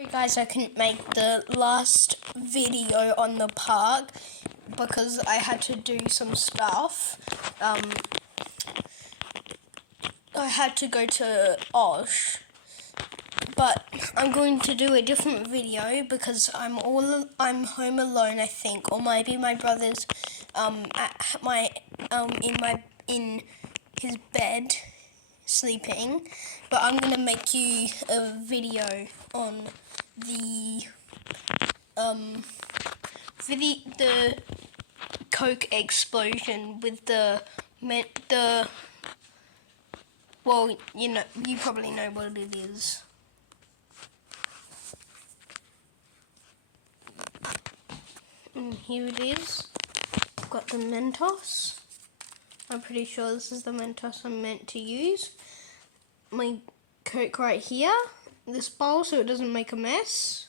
Sorry guys, I couldn't make the last video on the park because I had to do some stuff. I had to go to Osh, but I'm going to do a different video because I'm home alone, I think, or maybe my brother's in his bed sleeping. But I'm gonna make you a video on the Coke explosion with well, you probably know what it is. And here it is. I've got the Mentos. I'm pretty sure this is the Mentos I'm meant to use. My Coke right here, this bowl, so it doesn't make a mess.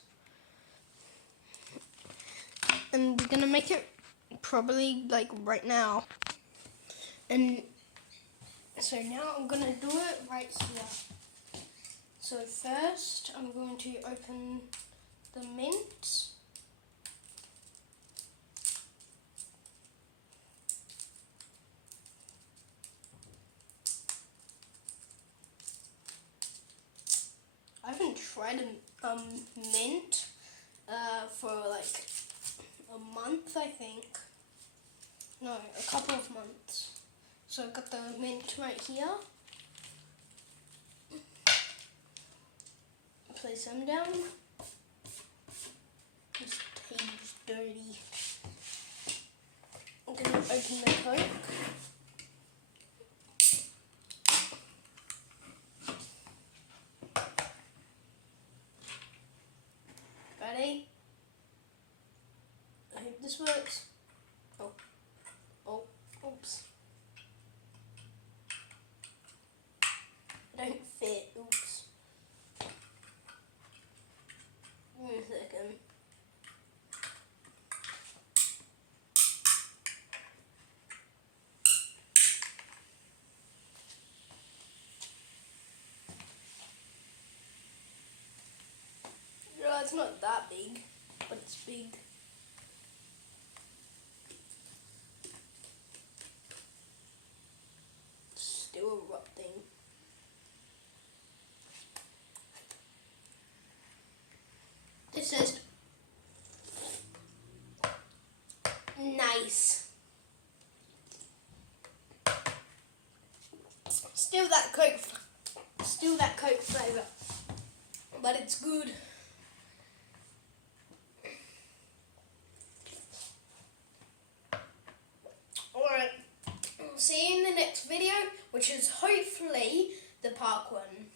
And we're gonna make it probably like right now. And so now I'm gonna do it right here. So first I'm going to open the mint. I haven't tried a mint for like a month, I think. No, a couple of months. So I've got the mint right here. Place them down. This table's dirty. I'm gonna open the Coke. Ready? I hope this works. Oh, oops. It don't fit, oops. Give me a second. No, it's not that big, but it's big. Still erupting. This says nice. Still that Coke flavour, but it's good. Alright, I'll see you in the next video, which is hopefully the park one.